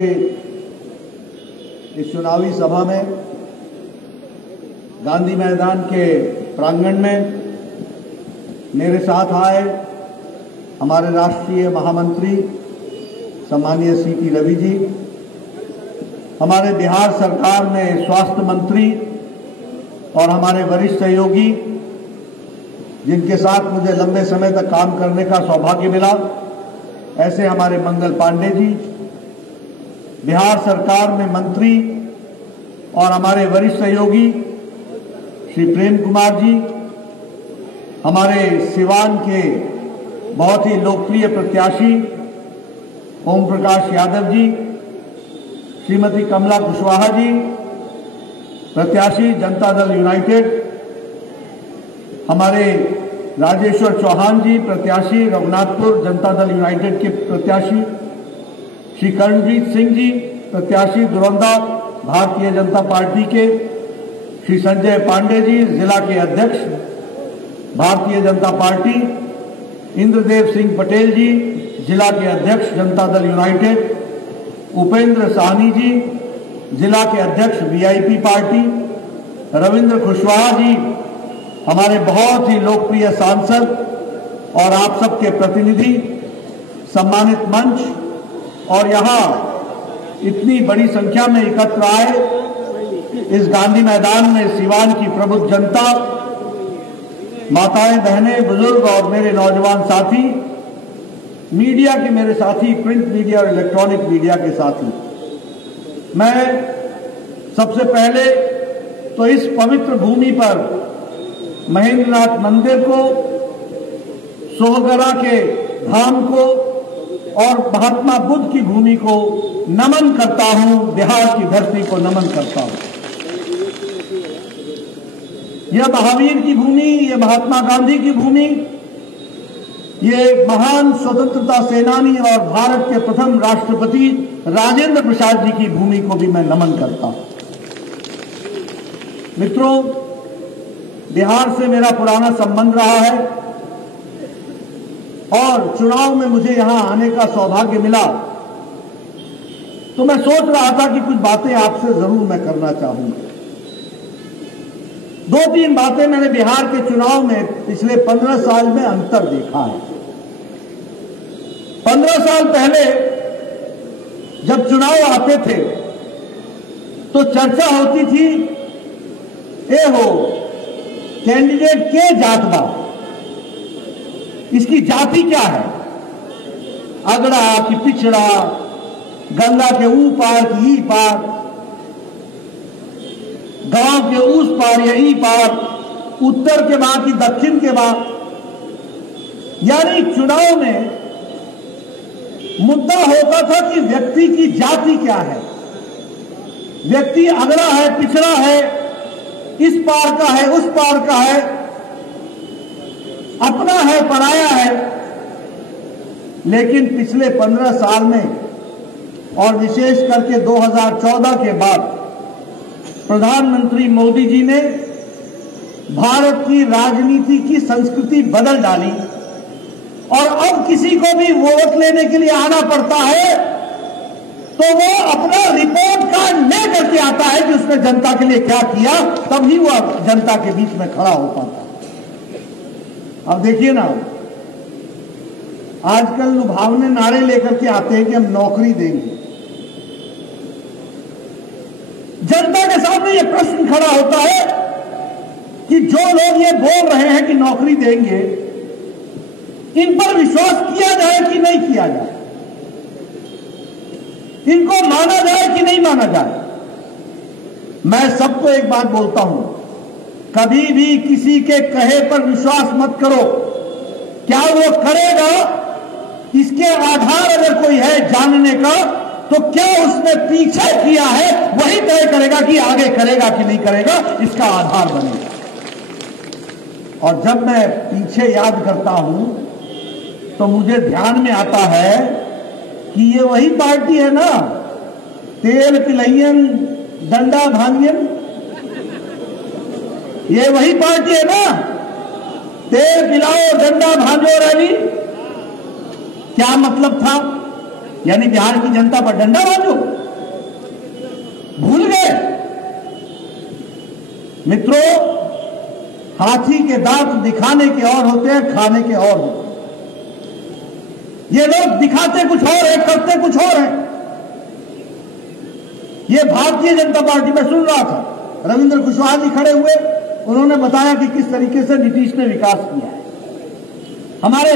इस चुनावी सभा में गांधी मैदान के प्रांगण में मेरे साथ आए हमारे राष्ट्रीय महामंत्री सम्मानीय सीटी रवि जी, हमारे बिहार सरकार में स्वास्थ्य मंत्री और हमारे वरिष्ठ सहयोगी जिनके साथ मुझे लंबे समय तक काम करने का सौभाग्य मिला, ऐसे हमारे मंगल पांडे जी, बिहार सरकार में मंत्री और हमारे वरिष्ठ सहयोगी श्री प्रेम कुमार जी, हमारे सिवान के बहुत ही लोकप्रिय प्रत्याशी ओम प्रकाश यादव जी, श्रीमती कमला कुशवाहा जी, प्रत्याशी जनता दल यूनाइटेड, हमारे राजेश्वर चौहान जी, प्रत्याशी रघुनाथपुर जनता दल यूनाइटेड के प्रत्याशी, श्री करणजीत सिंह जी, प्रत्याशी दुरौंदा भारतीय जनता पार्टी के, श्री संजय पांडे जी, जिला के अध्यक्ष भारतीय जनता पार्टी, इंद्रदेव सिंह पटेल जी, जिला के अध्यक्ष जनता दल यूनाइटेड, उपेंद्र साहनी जी, जिला के अध्यक्ष वीआईपी पार्टी, रविंद्र कुशवाहा जी, हमारे बहुत ही लोकप्रिय सांसद और आप सबके प्रतिनिधि, सम्मानित मंच और यहाँ इतनी बड़ी संख्या में एकत्र आए इस गांधी मैदान में सिवान की प्रबुद्ध जनता, माताएं, बहनें, बुजुर्ग और मेरे नौजवान साथी, मीडिया के मेरे साथी, प्रिंट मीडिया और इलेक्ट्रॉनिक मीडिया के साथी, मैं सबसे पहले तो इस पवित्र भूमि पर महेंद्रनाथ मंदिर को, सोहगरा के धाम को और महात्मा बुद्ध की भूमि को नमन करता हूं, बिहार की धरती को नमन करता हूं। यह महावीर की भूमि, यह महात्मा गांधी की भूमि, ये महान स्वतंत्रता सेनानी और भारत के प्रथम राष्ट्रपति राजेंद्र प्रसाद जी की भूमि को भी मैं नमन करता हूं। मित्रों, बिहार से मेरा पुराना संबंध रहा है और चुनाव में मुझे यहां आने का सौभाग्य मिला, तो मैं सोच रहा था कि कुछ बातें आपसे जरूर मैं करना चाहूंगा। 2-3 बातें मैंने बिहार के चुनाव में पिछले 15 साल में अंतर देखा है। 15 साल पहले जब चुनाव आते थे तो चर्चा होती थी, ए हो कैंडिडेट के जात बा, इसकी जाति क्या है, अगड़ा कि पिछड़ा, गंगा के ऊ पार कि ई पार, गांव के उस पार या ई पार, उत्तर के बाद कि दक्षिण के बाद। यानी चुनाव में मुद्दा होता था कि व्यक्ति की जाति क्या है, व्यक्ति अगड़ा है, पिछड़ा है, इस पार का है, उस पार का है, अपना है, पराया है। लेकिन पिछले 15 साल में और विशेष करके 2014 के बाद प्रधानमंत्री मोदी जी ने भारत की राजनीति की संस्कृति बदल डाली और अब किसी को भी वोट लेने के लिए आना पड़ता है तो वो अपना रिपोर्ट कार्ड ले करके आता है कि उसने जनता के लिए क्या किया, तभी वो जनता के बीच में खड़ा हो पाता है। अब देखिए ना, आजकल लुभावने नारे लेकर के आते हैं कि हम नौकरी देंगे। जनता के सामने ये प्रश्न खड़ा होता है कि जो लोग ये बोल रहे हैं कि नौकरी देंगे, इन पर विश्वास किया जाए कि नहीं किया जाए, इनको माना जाए कि नहीं माना जाए। मैं सबको एक बात बोलता हूं, कभी भी किसी के कहे पर विश्वास मत करो। क्या वो करेगा, इसके आधार अगर कोई है जानने का, तो क्या उसने पीछे किया है वही तय करेगा कि आगे करेगा कि नहीं करेगा, इसका आधार बनेगा। और जब मैं पीछे याद करता हूं तो मुझे ध्यान में आता है कि ये वही पार्टी है ना, तेल पिलैयन डंडा भांगियन, ये वही पार्टी है ना, तेल पिलाओ डंडा भांजो रैली। क्या मतलब था? यानी बिहार की जनता पर डंडा बांधो? भूल गए? मित्रों, हाथी के दांत दिखाने के और होते हैं, खाने के और होते हैं। ये लोग दिखाते कुछ और है, करते कुछ और है। ये भारतीय जनता पार्टी में सुन रहा था, रविंद्र कुशवाहा जी खड़े हुए, उन्होंने बताया कि किस तरीके से नीतीश ने विकास किया है। हमारे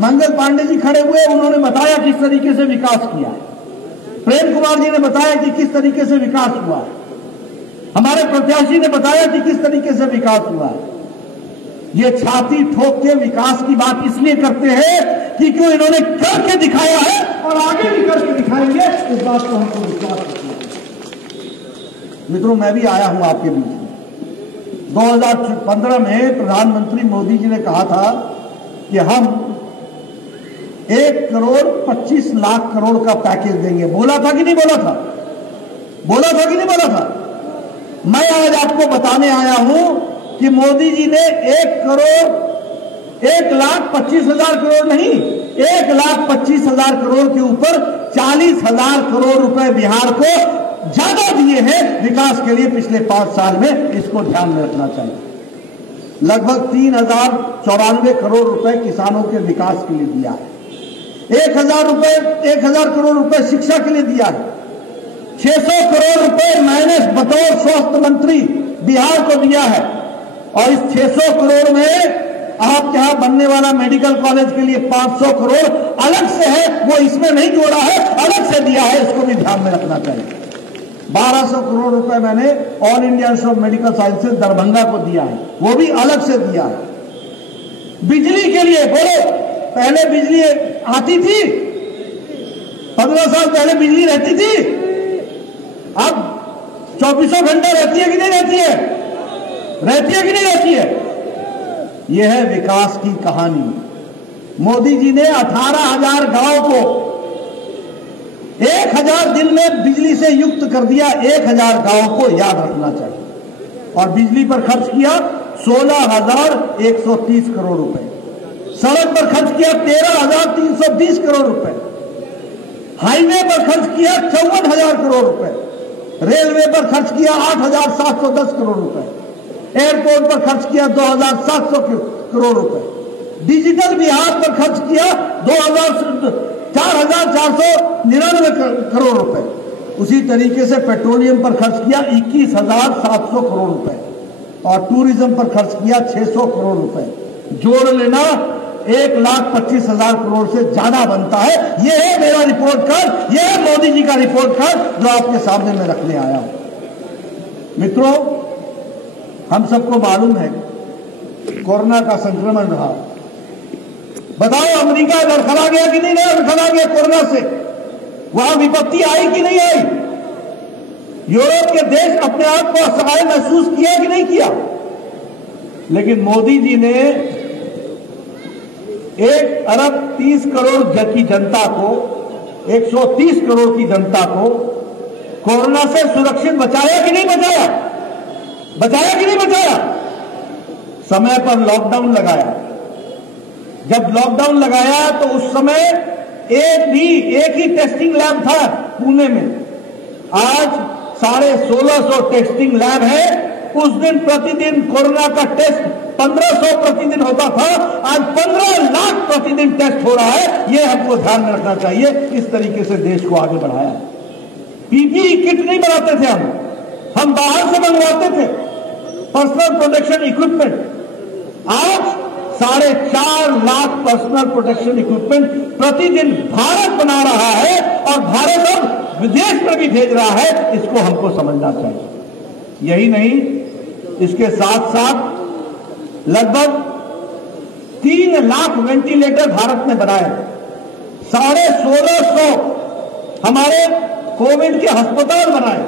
मंगल पांडे जी खड़े हुए, उन्होंने बताया किस तरीके से विकास किया है। प्रेम कुमार जी ने बताया कि किस तरीके से विकास हुआ है। हमारे प्रत्याशी ने बताया कि किस तरीके से विकास हुआ है। ये छाती ठोक के विकास की बात इसलिए करते हैं कि क्यों इन्होंने करके दिखाया है और आगे भी करके दिखाएंगे, इस बात को हमको विश्वास है। मित्रों, मैं भी आया हूं आपके बीच में। 2015 में प्रधानमंत्री मोदी जी ने कहा था कि हम 1,25,00,000 करोड़ का पैकेज देंगे। बोला था कि नहीं बोला था? बोला था कि नहीं बोला था? मैं आज आपको बताने आया हूं कि मोदी जी ने 1,25,000 करोड़ नहीं, 1,25,000 करोड़ के ऊपर 40,000 करोड़ रुपए बिहार को ज्यादा दिए हैं विकास के लिए पिछले 5 साल में। इसको ध्यान में रखना चाहिए। लगभग 3,094 करोड़ रुपए किसानों के विकास के लिए दिया है। 1,000 करोड़ रुपए शिक्षा के लिए दिया है। 600 करोड़ रुपए मैंने बतौर स्वास्थ्य मंत्री बिहार को दिया है। और इस 600 करोड़ में आपके यहां बनने वाला मेडिकल कॉलेज के लिए 500 करोड़ अलग से है, वो इसमें नहीं जोड़ा है, अलग से दिया है। इसको भी ध्यान में रखना चाहिए। 1,200 करोड़ रुपए मैंने all India institute of medical sciences Darbhanga को दिया है, वो भी अलग से दिया है। बिजली के लिए बोलो, पहले बिजली आती थी, 15 साल पहले बिजली रहती थी, अब 24 घंटे रहती है कि नहीं रहती है? रहती है कि नहीं रहती है? यह है विकास की कहानी। मोदी जी ने 18,000 गांव को 1,000 दिन में बिजली से युक्त कर दिया। 1,000 गांव को याद रखना चाहिए। और बिजली पर खर्च किया 16,130 करोड़ रुपए। सड़क पर खर्च किया 13,320 करोड़ रुपए। हाईवे पर खर्च किया 54,000 करोड़ रुपए। रेलवे पर खर्च किया 8,710 करोड़ रुपए। एयरपोर्ट पर खर्च किया 2,700 करोड़ रुपए। डिजिटल बिहार पर खर्च किया 4,499 करोड़ रुपए। उसी तरीके से पेट्रोलियम पर खर्च किया 21,700 करोड़ रुपए और टूरिज्म पर खर्च किया 600 करोड़ रुपए। जोड़ लेना 1,25,000 करोड़ से ज्यादा बनता है। यह है मेरा रिपोर्ट कार्ड, यह है मोदी जी का रिपोर्ट कार्ड जो आपके सामने मैं रखने आया हूं। मित्रों, हम सबको मालूम है कोरोना का संक्रमण रहा। बताओ, अमेरिका लड़खड़ा गया कि नहीं लड़खड़ा गया कोरोना से? वहां विपत्ति आई कि नहीं आई? यूरोप के देश अपने आप को असहाय महसूस किया कि नहीं किया? लेकिन मोदी जी ने 1,30 करोड़ की जनता को, 130 करोड़ की जनता को कोरोना से सुरक्षित बचाया कि नहीं बचाया? बचाया कि नहीं बचाया? समय पर लॉकडाउन लगाया। जब लॉकडाउन लगाया तो उस समय एक ही टेस्टिंग लैब था पुणे में। आज 1,650 टेस्टिंग लैब है। उस दिन प्रतिदिन कोरोना का टेस्ट 1,500 प्रतिदिन होता था, आज 15 लाख प्रतिदिन टेस्ट हो रहा है। यह हमको ध्यान में रखना चाहिए। इस तरीके से देश को आगे बढ़ाया। पीपीई किट नहीं बनाते थे हम बाहर से मंगवाते थे पर्सनल प्रोटेक्शन इक्विपमेंट। आज 4.5 लाख पर्सनल प्रोटेक्शन इक्विपमेंट प्रतिदिन भारत बना रहा है और भारत अब विदेश में भी भेज रहा है। इसको हमको समझना चाहिए। यही नहीं, इसके साथ साथ लगभग 3 लाख वेंटिलेटर भारत में बनाए। 1,650 हमारे कोविड के अस्पताल बनाए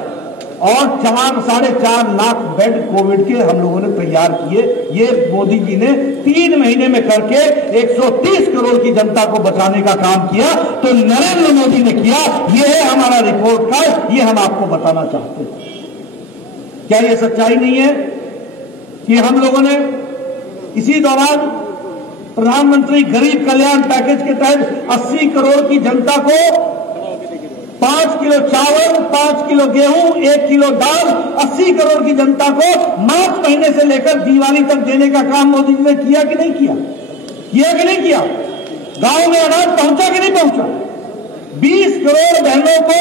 और 4.5 लाख बेड कोविड के हम लोगों ने तैयार किए। ये मोदी जी ने 3 महीने में करके 130 करोड़ की जनता को बचाने का काम किया। तो नरेंद्र मोदी ने किया। ये है हमारा रिपोर्ट कार्ड, ये हम आपको बताना चाहते हैं। क्या ये सच्चाई नहीं है कि हम लोगों ने इसी दौरान प्रधानमंत्री गरीब कल्याण पैकेज के तहत 80 करोड़ की जनता को 5 किलो चावल, 5 किलो गेहूं, 1 किलो दाल 80 करोड़ की जनता को मार्च महीने से लेकर दिवाली तक देने का काम मोदी जी ने किया कि नहीं किया? किया कि नहीं किया? गांव में अनाज पहुंचा कि नहीं पहुंचा? 20 करोड़ बहनों को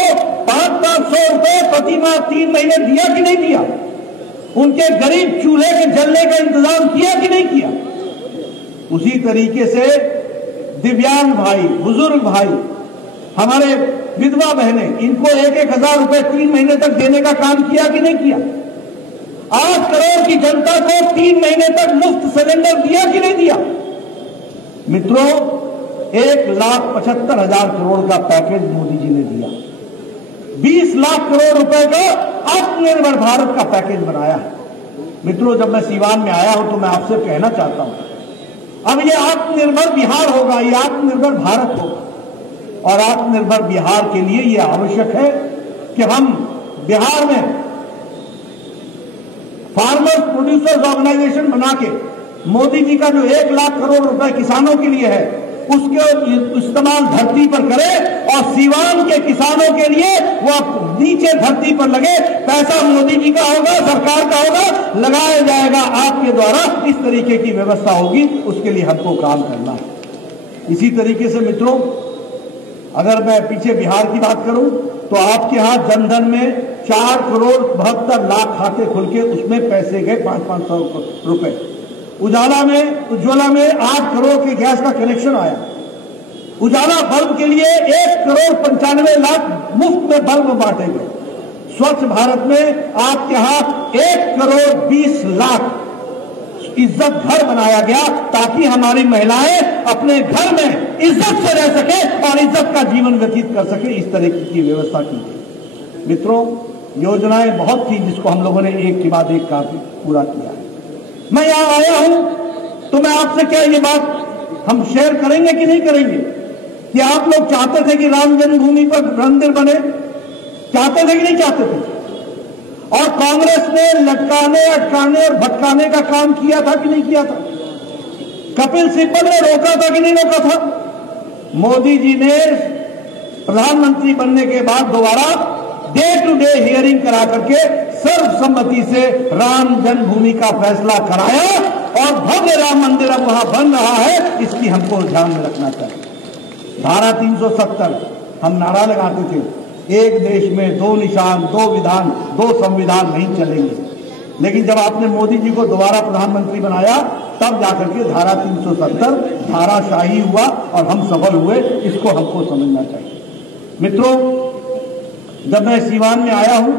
500 रुपए प्रति माह 3 महीने दिया कि नहीं दिया? उनके गरीब चूल्हे के जलने का इंतजाम किया कि नहीं किया? उसी तरीके से दिव्यांग भाई, बुजुर्ग भाई, हमारे विधवा बहनें, इनको 1-1 हजार रुपए 3 महीने तक देने का काम किया कि नहीं किया? 8 करोड़ की जनता को 3 महीने तक मुफ्त सिलेंडर दिया कि नहीं दिया? मित्रों, 1,75,000 करोड़ का पैकेज मोदी जी ने दिया। 20 लाख करोड़ रुपए का आत्मनिर्भर भारत का पैकेज बनाया है। मित्रों, जब मैं सीवान में आया हूं तो मैं आपसे कहना चाहता हूं, अब ये आत्मनिर्भर बिहार होगा, ये आत्मनिर्भर भारत होगा। और आत्मनिर्भर बिहार के लिए ये आवश्यक है कि हम बिहार में फार्मर्स प्रोड्यूसर्स ऑर्गेनाइजेशन बना के मोदी जी का जो 1 लाख करोड़ रुपए किसानों के लिए है उसके इस्तेमाल धरती पर करें और सीवान के किसानों के लिए वो नीचे धरती पर लगे। पैसा मोदी जी का होगा, सरकार का होगा, लगाया जाएगा आपके द्वारा। इस तरीके की व्यवस्था होगी, उसके लिए हमको काम करना है। इसी तरीके से मित्रों, अगर मैं पीछे बिहार की बात करूं तो आपके यहां जनधन में 4 करोड़ 72 लाख खाते खुल के उसमें पैसे गए 500 रुपए। उजाला में 8 करोड़ के गैस का कनेक्शन आया। उजाला बल्ब के लिए 1 करोड़ 95 लाख मुफ्त में बल्ब बांटे गए। स्वच्छ भारत में आपके यहां 1 करोड़ 20 लाख इज्जत घर बनाया गया ताकि हमारी महिलाएं अपने घर में इज्जत से रह सके और इज्जत का जीवन व्यतीत कर सके। इस तरह की व्यवस्था की गई। मित्रों, योजनाएं बहुत थी जिसको हम लोगों ने एक के बाद एक काम पूरा किया है। मैं यहां आया हूं तो मैं आपसे क्या ये बात हम शेयर करेंगे कि नहीं करेंगे कि आप लोग चाहते थे कि राम जन्मभूमि पर मंदिर बने? चाहते थे कि नहीं चाहते थे? और कांग्रेस ने लटकाने, अटकाने और भटकाने का काम किया था कि नहीं किया था? कपिल सिब्बल ने रोका था कि नहीं रोका था? मोदी जी ने प्रधानमंत्री बनने के बाद दोबारा डे टू डे हियरिंग करा करके सर्वसम्मति से राम जन्मभूमि का फैसला कराया और भव्य राम मंदिर अब वहां बन रहा है। इसकी हमको ध्यान में रखना चाहिए। धारा 370 हम नारा लगाते थे, एक देश में 2 निशान, 2 विधान, 2 संविधान नहीं चलेंगे। लेकिन जब आपने मोदी जी को दोबारा प्रधानमंत्री बनाया तब जाकर के धारा 370 धाराशाही हुआ और हम सफल हुए। इसको हमको समझना चाहिए। मित्रों, जब मैं सीवान में आया हूं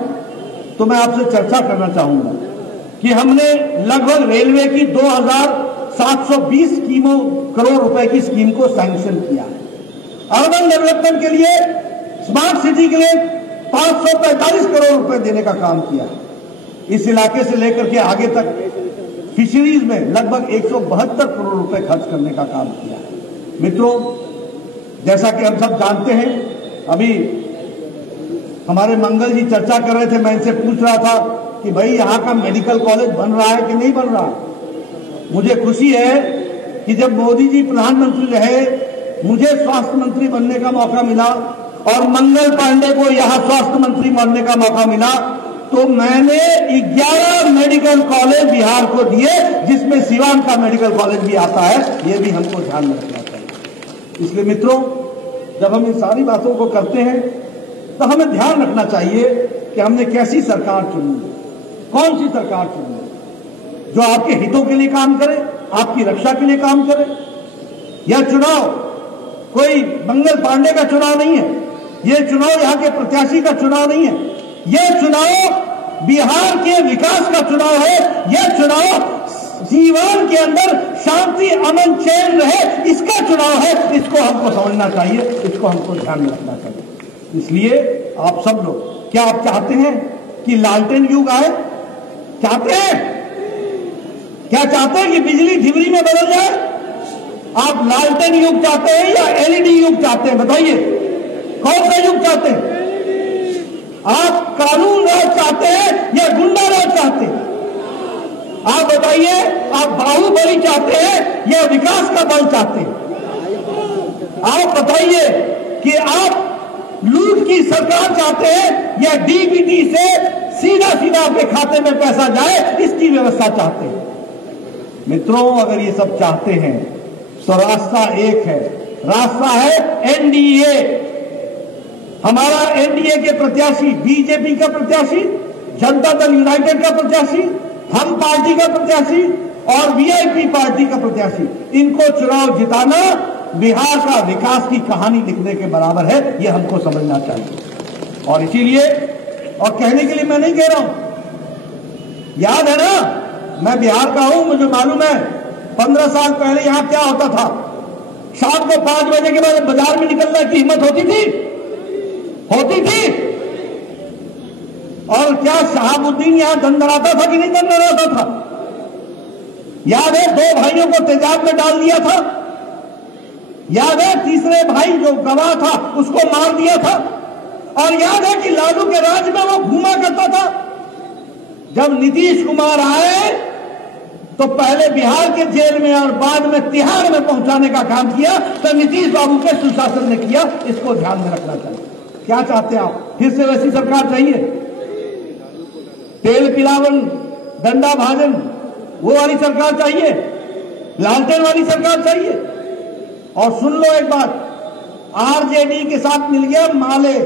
तो मैं आपसे चर्चा करना चाहूंगा कि हमने लगभग रेलवे की 2,720 करोड़ रुपए की स्कीम को सैंक्शन किया है। अर्बन डेवलपमेंट के लिए, स्मार्ट सिटी के लिए 545 करोड़ रुपए देने का काम किया है। इस इलाके से लेकर के आगे तक फिशरीज में लगभग 172 करोड़ रुपए खर्च करने का काम किया है। मित्रों, जैसा कि हम सब जानते हैं, अभी हमारे मंगल जी चर्चा कर रहे थे, मैं इनसे पूछ रहा था कि भाई यहां का मेडिकल कॉलेज बन रहा है कि नहीं बन रहा। मुझे खुशी है कि जब मोदी जी प्रधानमंत्री रहे, मुझे स्वास्थ्य मंत्री बनने का मौका मिला और मंगल पांडे को यहां स्वास्थ्य मंत्री बनने का मौका मिला, तो मैंने 11 मेडिकल कॉलेज बिहार को दिए, जिसमें सीवान का मेडिकल कॉलेज भी आता है। यह भी हमको ध्यान में रखना चाहिए। इसलिए मित्रों, जब हम इन सारी बातों को करते हैं तो हमें ध्यान रखना चाहिए कि हमने कैसी सरकार चुनी है, कौन सी सरकार चुनी है जो आपके हितों के लिए काम करे, आपकी रक्षा के लिए काम करे। यह चुनाव कोई मंगल पांडे का चुनाव नहीं है, यह चुनाव यहां के प्रत्याशी का चुनाव नहीं है, यह चुनाव बिहार के विकास का चुनाव है। यह चुनाव सीवान के अंदर शांति, अमन, चैन रहे, इसका चुनाव है। इसको हमको समझना चाहिए, इसको हमको ध्यान में रखना चाहिए। इसलिए आप सब लोग, क्या आप चाहते हैं कि लालटेन युग आए? चाहते हैं? क्या चाहते हैं कि बिजली ढिबरी में बदल जाए? आप लालटेन युग चाहते हैं या एलईडी युग चाहते हैं? बताइए, कौन सा युग चाहते हैं? आप कानून राज चाहते हैं या गुंडा राज चाहते हैं? आप बताइए, आप बाहुबली चाहते हैं या विकास का बल चाहते हैं? आप बताइए कि आप लूट की सरकार चाहते हैं या डीबीटी से सीधा सीधा आपके खाते में पैसा जाए, इसकी व्यवस्था चाहते हैं। मित्रों, अगर ये सब चाहते हैं तो रास्ता एक है, रास्ता है एनडीए। हमारा एनडीए के प्रत्याशी, बीजेपी का प्रत्याशी, जनता दल यूनाइटेड का प्रत्याशी, हम पार्टी का प्रत्याशी और वीआईपी पार्टी का प्रत्याशी, इनको चुनाव जिताना बिहार का विकास की कहानी लिखने के बराबर है, यह हमको समझना चाहिए। और इसीलिए, और कहने के लिए मैं नहीं कह रहा हूं, याद है ना, मैं बिहार का हूं, मुझे मालूम है 15 साल पहले यहां क्या होता था। शाम को 5 बजे के बाद बाजार में निकलने की हिम्मत होती थी? और क्या शहाबुद्दीन यहां दंडराता था कि नहीं दंडराता था? याद है 2 भाइयों को तेजाब में डाल दिया था। याद है तीसरे भाई जो गवाह था उसको मार दिया था। और याद है कि लालू के राज में वो घूमा करता था। जब नीतीश कुमार आए तो पहले बिहार के जेल में और बाद में तिहाड़ में पहुंचाने का काम किया, तो नीतीश बाबू के सुशासन ने किया। इसको ध्यान में रखना चाहिए। क्या चाहते हैं आप? फिर से वैसी सरकार चाहिए? तेल पिलावन, डंडा भाजन, वो वाली सरकार चाहिए? लालटेन वाली सरकार चाहिए? और सुन लो एक बात, आरजेडी के साथ मिल गया माले,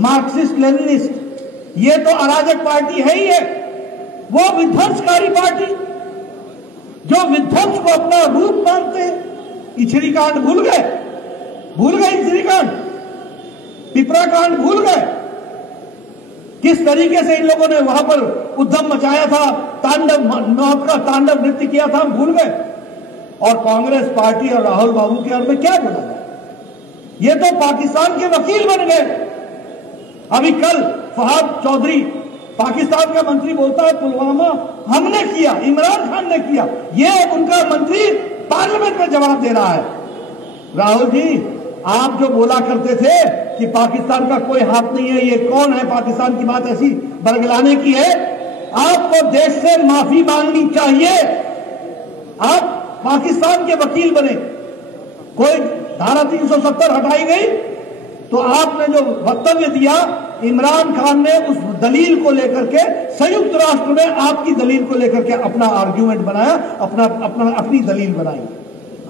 मार्क्सिस्ट लेनिनिस्ट। ये तो अराजक पार्टी है ही है, वो विध्वंसकारी पार्टी जो विध्वंस को अपना रूप मानते हैं। इछरी कांड भूल गए? इछरी कांड, पिपरा कांड भूल गए? किस तरीके से इन लोगों ने वहां पर उद्यम मचाया था, तांडव, मौत का तांडव नृत्य किया था, हम भूल गए। और कांग्रेस पार्टी और राहुल बाबू के बारे में क्या बोला जाए? ये तो पाकिस्तान के वकील बन गए। अभी कल फहाद चौधरी, पाकिस्तान का मंत्री, बोलता है पुलवामा हमने किया, इमरान खान ने किया। ये उनका मंत्री पार्लियामेंट में जवाब दे रहा है। राहुल जी, आप जो बोला करते थे कि पाकिस्तान का कोई हाथ नहीं है, ये कौन है पाकिस्तान की बात ऐसी बरगलाने की है? आपको देश से माफी मांगनी चाहिए। आप पाकिस्तान के वकील बने, कोई धारा 370 हटाई गई तो आपने जो वक्तव्य दिया, इमरान खान ने उस दलील को लेकर के संयुक्त राष्ट्र में आपकी दलील को लेकर के अपना आर्ग्यूमेंट बनाया, अपनी दलील बनाई।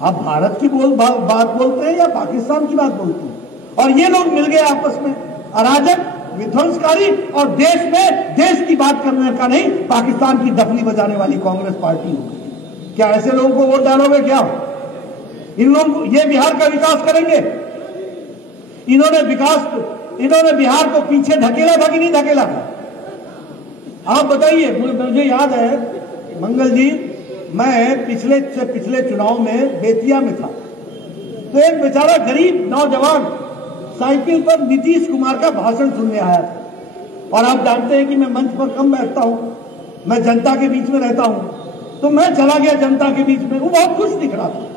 आप भारत की बात बोलते हैं या पाकिस्तान की बात बोलते हैं? और ये लोग मिल गए आपस में, अराजक, विध्वंसकारी, और देश में देश की बात करने का नहीं, पाकिस्तान की डफली बजाने वाली कांग्रेस पार्टी हो गई। क्या ऐसे लोगों को वोट डालोगे? क्या इन लोगों को ये बिहार का विकास करेंगे? इन्होंने बिहार को पीछे ढकेला था कि नहीं ढकेला था? आप बताइए। मुझे याद है मंगल जी, मैं पिछले चुनाव में बेतिया में था, तो एक बेचारा गरीब नौजवान साइकिल पर नीतीश कुमार का भाषण सुनने आया था। और आप जानते हैं कि मैं मंच पर कम बैठता हूं, मैं जनता के बीच में रहता हूं। तो मैं चला गया जनता के बीच में, वो बहुत खुश दिख रहा था।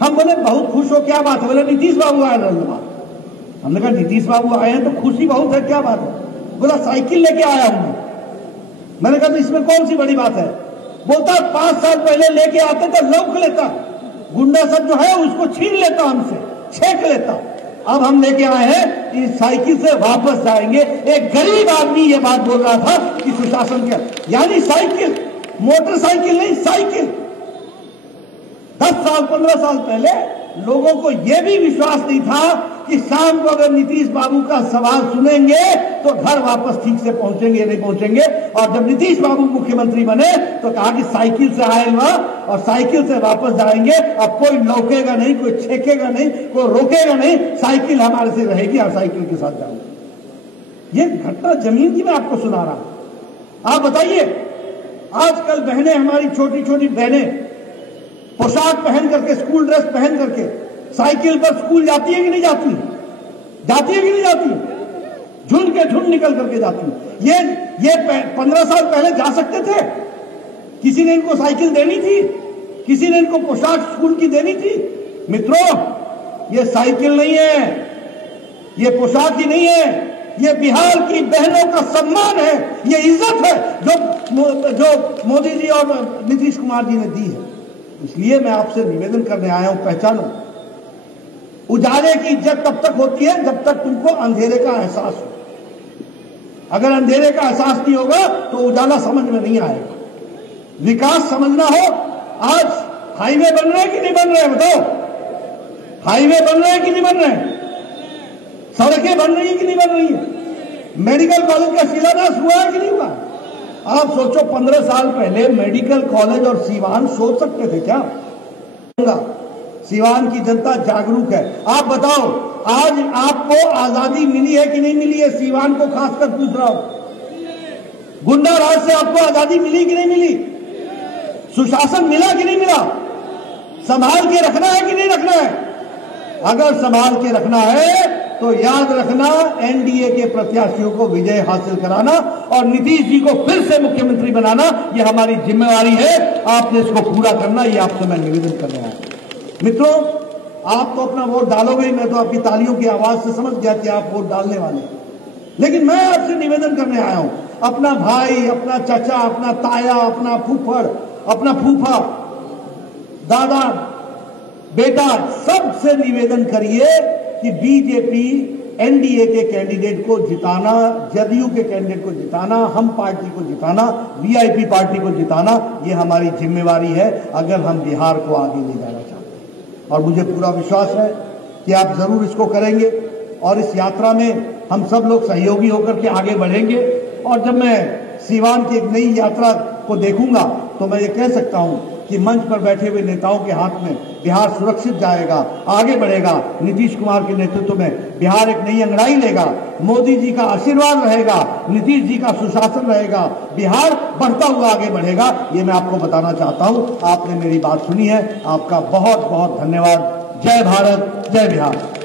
हम बोले बहुत खुश हो, क्या बात है? बोले नीतीश बाबू आए धन्यवाद। हमने कहा नीतीश बाबू आए हैं तो खुशी बहुत है, क्या बात है? बोला साइकिल लेके आया हूं। मैंने कहा तो इसमें कौन सी बड़ी बात है? बोलता 5 साल पहले लेके आते तो लौक लेता, गुंडा सब जो है उसको छीन लेता, हमसे छेक लेता। अब हम लेके आए हैं, इस साइकिल से वापस जाएंगे। एक गरीब आदमी ये बात बोल रहा था कि सुशासन के, यानी साइकिल, मोटरसाइकिल नहीं, साइकिल। 10 साल 15 साल पहले लोगों को यह भी विश्वास नहीं था कि शाम को अगर नीतीश बाबू का सवाल सुनेंगे तो घर वापस ठीक से पहुंचेंगे या नहीं पहुंचेंगे। और जब नीतीश बाबू मुख्यमंत्री बने तो कहा कि साइकिल से आए हुआ और साइकिल से वापस जाएंगे। अब कोई लौकेगा नहीं, कोई छेकेगा नहीं, कोई रोकेगा नहीं, साइकिल हमारे से रहेगी और साइकिल के साथ जाऊंगे। ये घटना जमीन की मैं आपको सुना रहा हूं। आप बताइए, आजकल बहनें, हमारी छोटी छोटी बहनें पोशाक पहन करके, स्कूल ड्रेस पहन करके साइकिल पर स्कूल जाती है कि नहीं जाती? जाती है कि नहीं जाती? झुंड के झुंड निकल करके जाती है। ये 15 साल पहले जा सकते थे? किसी ने इनको साइकिल देनी थी? किसी ने इनको पोशाक स्कूल की देनी थी? मित्रों, ये साइकिल नहीं है, ये पोशाक ही नहीं है, ये बिहार की बहनों का सम्मान है, ये इज्जत है जो मोदी जी और नीतीश कुमार जी ने दी है। इसलिए मैं आपसे निवेदन करने आया हूं, पहचानो। उजाले की इज्जत तब तक होती है जब तक तुमको अंधेरे का एहसास हो। अगर अंधेरे का एहसास नहीं होगा तो उजाला समझ में नहीं आएगा। विकास समझना हो, आज हाईवे बन रहे हैं कि नहीं बन रहे हैं? बताओ, हाईवे बन रहे हैं कि नहीं बन रहे हैं? सड़कें बन रही है कि नहीं बन रही है? मेडिकल कॉलेज का शिलान्यास हुआ है कि नहीं हुआ? आप सोचो, 15 साल पहले मेडिकल कॉलेज और सीवान सोच सकते थे क्या? सीवान की जनता जागरूक है। आप बताओ, आज आपको आजादी मिली है कि नहीं मिली है? सीवान को खासकर पूछ रहा हूं। गुंडा राज से आपको आजादी मिली कि नहीं मिली? सुशासन मिला कि नहीं मिला? संभाल के रखना है कि नहीं रखना है? अगर संभाल के रखना है तो याद रखना, एनडीए के प्रत्याशियों को विजय हासिल कराना और नीतीश जी को फिर से मुख्यमंत्री बनाना, यह हमारी जिम्मेवारी है। आपने इसको पूरा करना, यह आपसे मैं निवेदन कर रहा हूं। मित्रों, आप तो अपना वोट डालोगे, मैं तो आपकी तालियों की आवाज से समझ गया कि आप वोट डालने वाले हैं। लेकिन मैं आपसे निवेदन करने आया हूं, अपना भाई, अपना चाचा, अपना ताया, अपना फूफड़, अपना फूफा, दादा, बेटा, सबसे निवेदन करिए कि बीजेपी एनडीए के कैंडिडेट को जिताना, जदयू के कैंडिडेट को जिताना, हम पार्टी को जिताना, वीआईपी पार्टी को जिताना, ये हमारी जिम्मेवारी है अगर हम बिहार को आगे ले जाना चाहते हैं। और मुझे पूरा विश्वास है कि आप जरूर इसको करेंगे और इस यात्रा में हम सब लोग सहयोगी होकर के आगे बढ़ेंगे। और जब मैं सीवान की एक नई यात्रा को देखूंगा तो मैं ये कह सकता हूं कि मंच पर बैठे हुए नेताओं के हाथ में बिहार सुरक्षित जाएगा, आगे बढ़ेगा। नीतीश कुमार के नेतृत्व में बिहार एक नई अंगड़ाई लेगा, मोदी जी का आशीर्वाद रहेगा, नीतीश जी का सुशासन रहेगा, बिहार बढ़ता हुआ आगे बढ़ेगा। ये मैं आपको बताना चाहता हूं। आपने मेरी बात सुनी है, आपका बहुत बहुत धन्यवाद। जय भारत, जय बिहार।